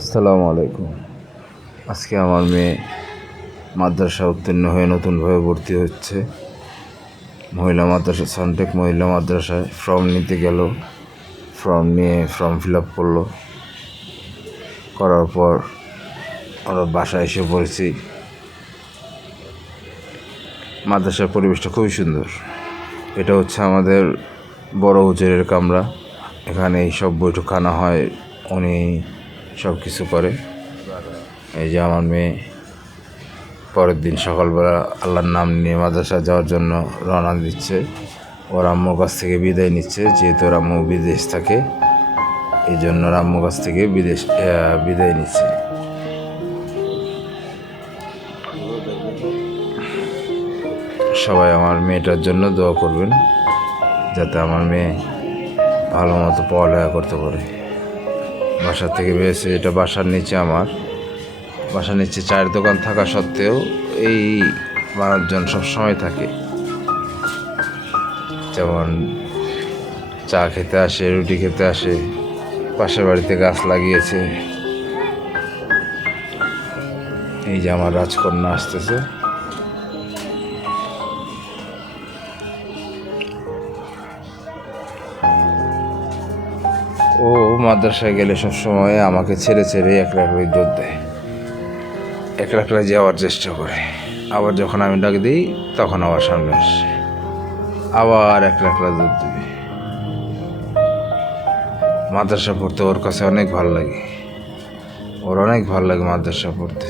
আসসালামু আলাইকুম। আজকে আমার মেয়ে মাদ্রাসা উত্তীর্ণ হয়ে নতুনভাবে ভর্তি হচ্ছে। মহিলা মাদ্রাসা, সনটেক মহিলা মাদ্রাসায় ফর্ম নিতে গেল। ফর্ম নিয়ে ফর্ম ফিল আপ করলো। করার পর ওরা বাসায় এসে পড়েছি। মাদ্রাসার পরিবেশটা খুবই সুন্দর। এটা হচ্ছে আমাদের বড় হুজুরের কামরা। এখানে সব বৈঠকখানা হয়, উনি সব কিছু করে। এই যে আমার মেয়ে পরের দিন সকালবেলা আল্লাহর নাম নিয়ে মাদ্রাসা যাওয়ার জন্য রওনা দিচ্ছে। ওর আম্মুর কাছ থেকে বিদায় নিচ্ছে, যেহেতু ওর আম্মু বিদেশ থাকে, এই জন্য ওর আম্মুর কাছ থেকে বিদায় নিচ্ছে। সবাই আমার মেয়েটার জন্য দোয়া করবেন, যাতে আমার মেয়ে ভালো মতো পড়ালেখা করতে পারে। বাসার থেকে বেরিয়েছে, এটা বাসার নিচে আমার বাসার নিচে চায়ের দোকান থাকা সত্ত্বেও এই মানুষজন সবসময় থাকে। যেমন চা খেতে আসে, রুটি খেতে আসে, পাশের বাড়িতে গাছ লাগিয়েছে। এই যে আমার রাজকন্যা আসতেছে। ও মাদ্রাসায় গেলে সবসময় আমাকে ছেড়ে ছেড়ে একলা একলাই দৌড় দেয়, একলা একলাই যাওয়ার চেষ্টা করে। আবার যখন আমি ডাক দিই তখন আবার সামনে আসে, আবার একলা একলা দৌড় দিবে। মাদ্রাসা পড়তে ওর কাছে অনেক ভালো লাগে, ওর অনেক ভালো লাগে মাদ্রাসা পড়তে।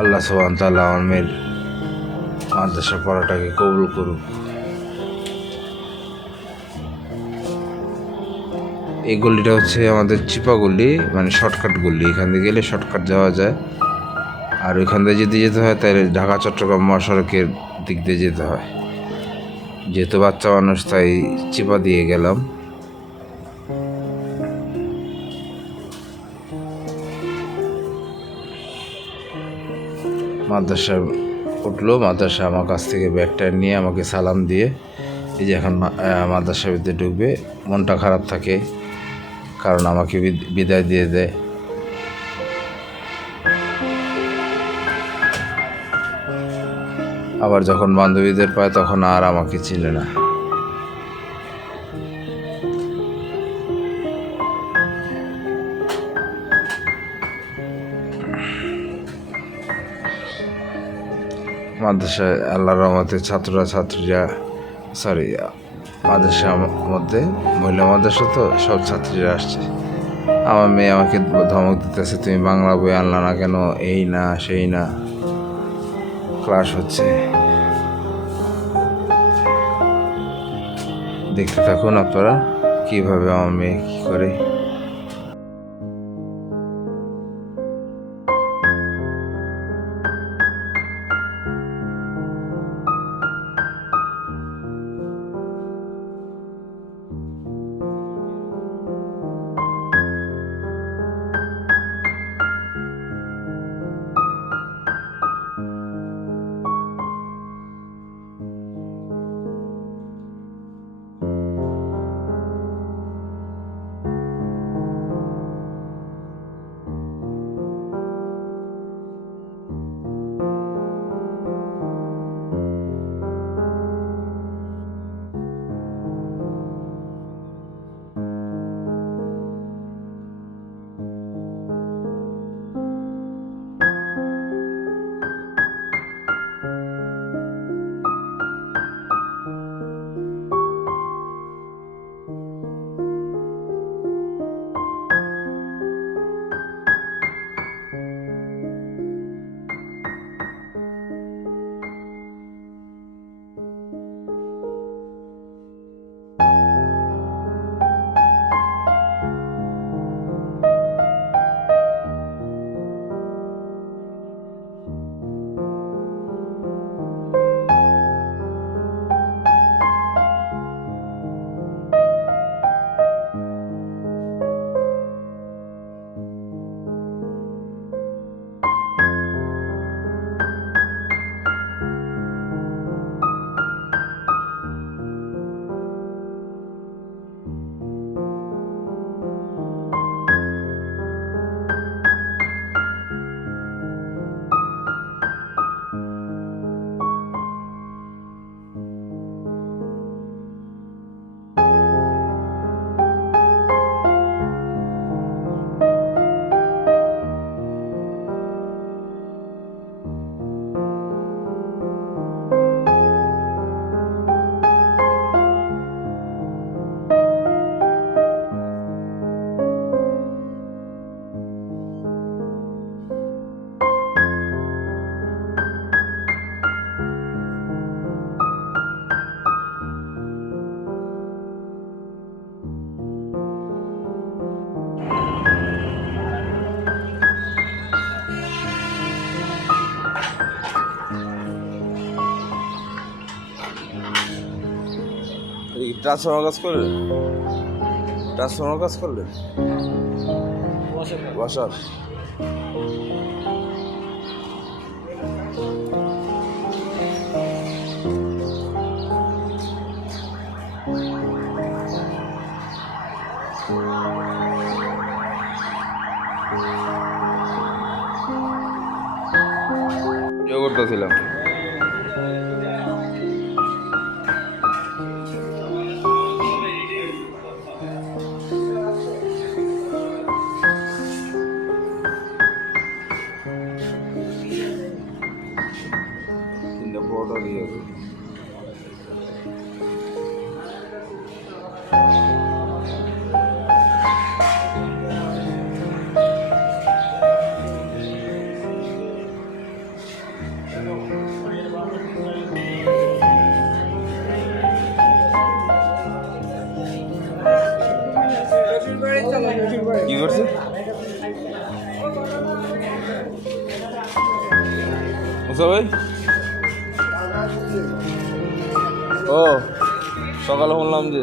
আল্লাহ সুবহান তাআলা আমার মেয়ের মাদ্রাসা পড়াটাকে কবুল করুক। এই গলিটা হচ্ছে আমাদের চিপা গলি, মানে শর্টকাট গলি। এখান থেকে গেলে শর্টকাট যাওয়া যায়। আর ওইখান দিয়ে যদি যেতে হয় তাহলে ঢাকা চট্টগ্রাম মহাসড়কের দিক দিয়ে যেতে হয়। যেহেতু বাচ্চা মানুষ, তাই চিপা দিয়ে গেলাম। মাদ্রাসা উঠলো, মাদ্রাসা আমার কাছ থেকে ব্যাগটা নিয়ে আমাকে সালাম দিয়ে এই যে এখন মাদ্রাসার ভিতরে ঢুকবে। মনটা খারাপ থাকে, কারণ আমাকে বিদায় দিয়ে দেয়। আবার যখন বান্ধবীদের পায় তখন আর আমাকে চিনে না। মাদ্রাসায় আল্লাহর রহমতে ছাত্রীরা মাদ্রাসার মধ্যে মহিলা মাদ্রাসা, তো সব ছাত্রীরা আসছে। আমার মেয়ে আমাকে ধমক দিতেছে, তুমি বাংলা বই আনলা না কেন, এই না সেই না। ক্লাস হচ্ছে, দেখতে থাকুন আপনারা কিভাবে আমার মেয়ে কি করে। ট্রান্সফর্মার কাজ করলেন? ট্রান্সফর্মার কাজ করলেন? ওয়াশার। করতেছিলাম বড় দিয়ে কি করছে? মুসা ভাই, ও সকালে শুনলাম যে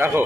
রাখো।